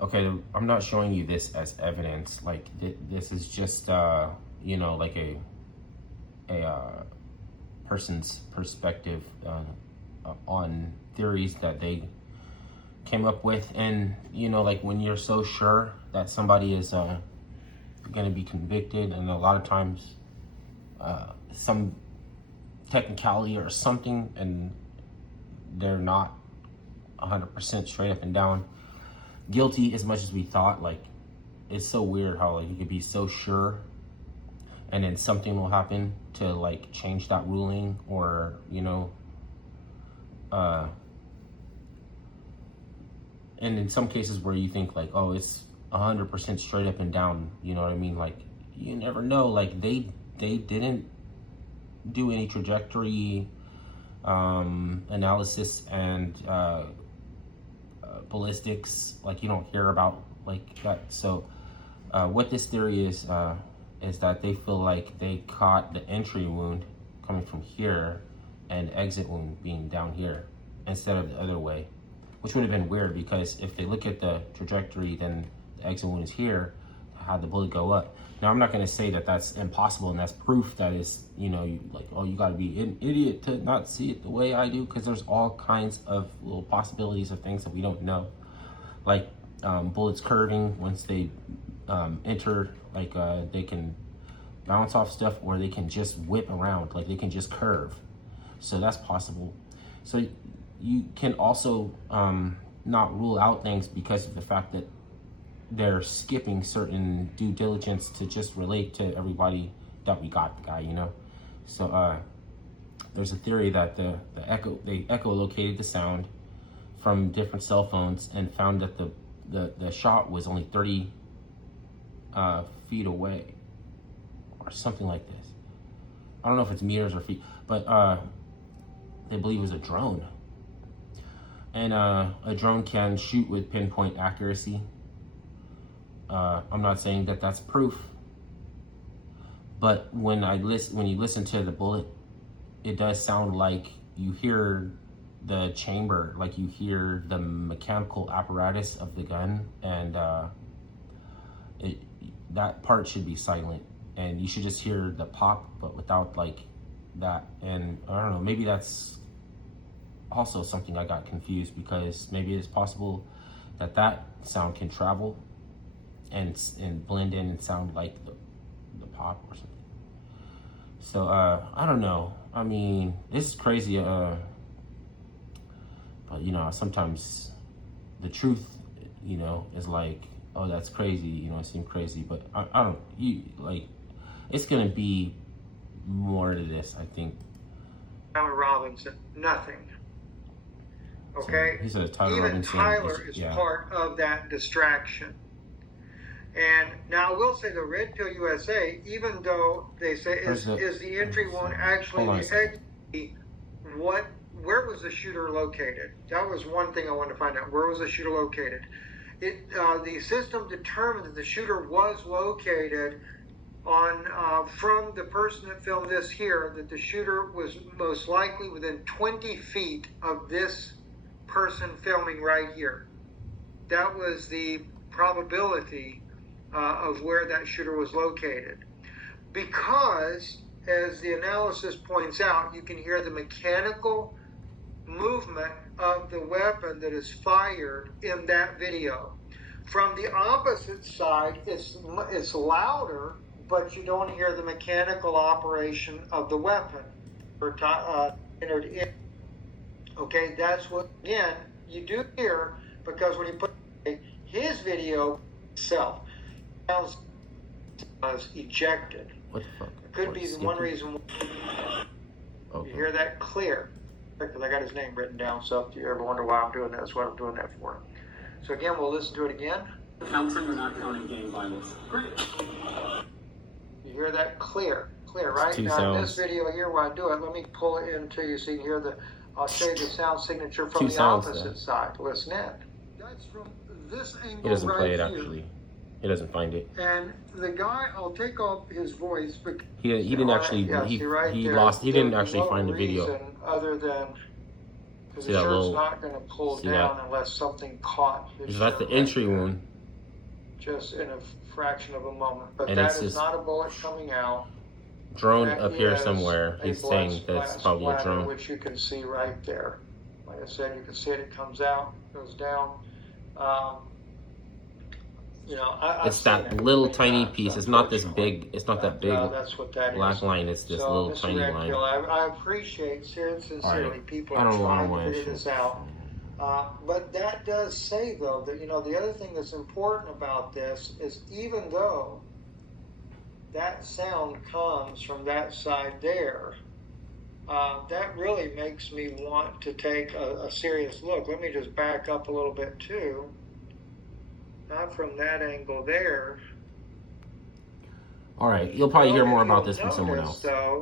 Okay, I'm not showing you this as evidence. Like this is just you know, like a person's perspective on theories that they came up with. And you know, like when you're so sure that somebody is going to be convicted, and a lot of times some technicality or something, and they're not 100% straight up and down guilty as much as we thought. Like, it's so weird how like you could be so sure and then something will happen to like change that ruling, or you know, and in some cases where you think like, oh, it's 100% straight up and down, you know what I mean? Like, you never know. Like they didn't do any trajectory analysis and ballistics. Like, you don't hear about like that. So what this theory is that they feel like they caught the entry wound coming from here and exit wound being down here instead of the other way, which would have been weird, because if they look at the trajectory, then the exit wound is here. How'd the bullet go up? Now, I'm not going to say that that's impossible and that's proof that is, you know, you, like, oh, you got to be an idiot to not see it the way I do, because there's all kinds of little possibilities of things that we don't know. Like bullets curving once they enter, like they can bounce off stuff, or they can just whip around, like they can just curve. So that's possible. So you can also not rule out things because of the fact that they're skipping certain due diligence to just relate to everybody that we got the guy, you know. So there's a theory that they echolocated the sound from different cell phones and found that the shot was only 30 feet away or something like this. I don't know if it's meters or feet, but they believe it was a drone. And a drone can shoot with pinpoint accuracy. I'm not saying that that's proof, but when you listen to the bullet, it does sound like you hear the chamber, like you hear the mechanical apparatus of the gun, and that part should be silent, and you should just hear the pop, but without like that. And I don't know, maybe that's also something I got confused, because maybe it's possible that that sound can travel and blend in and sound like the pop or something. So I don't know. I mean, this is crazy. But you know, sometimes the truth, you know, is like, oh, that's crazy. You know, it seemed crazy, but I don't. Like, it's gonna be more to this, I think. Tyler Robinson, nothing. Okay. So he said Tyler Even Robinson Tyler is part of that distraction. And now I will say the Red Pill USA, even though they say is the entry one actually the exit, where was the shooter located? That was one thing I wanted to find out. Where was the shooter located? The system determined that the shooter was located on from the person that filmed this here, that the shooter was most likely within 20 feet of this person filming right here. That was the probability of where that shooter was located. Because, as the analysis points out, you can hear the mechanical movement of the weapon that is fired in that video. From the opposite side, it's louder, but you don't hear the mechanical operation of the weapon entered in. Okay, that's what, again, you do hear, because when you put his video itself, was ejected. What the fuck? Could be the one reason. Okay. You hear that clear, because I got his name written down. So if you ever wonder why I'm doing that, that's what I'm doing that for. So again, we'll listen to it again. Counting or not counting gang violence. Great. You hear that clear, right? Now in this video here, where I do it, let me pull it into you so you can hear the. I'll show you the sound signature from the opposite side. Listen in. That's from this angle. He doesn't play it actually. He doesn't find it. And the guy, I'll take off his voice, but he didn't actually. He lost. He didn't actually find the video. Other than Because See the that shirt's little- not going to pull see down that? unless something caught his Is that shirt the right entry there, wound? just in a fraction of a moment. But And that it's is just- not a bullet coming out. Drone That up here is somewhere. a He's blood saying that's probably a splatter, drone. which you can see right there. Like I said, you can see it. It comes out, goes down. You know, I've It's seen that it little many tiny times, piece. It's not this unfortunately. big. It's not that big That's what that black is. line. It's this So, little Mr. tiny Redfield, line. I appreciate sincerely Alright. people I are don't trying wanna to figure waste this out. But that does say, though, that, you know, the other thing that's important about this is even though that sound comes from that side there, that really makes me want to take a serious look. Let me just back up a little bit, too. Not from that angle there. All right. You'll probably hear Well, more if about you'll this from someone notice, else. though,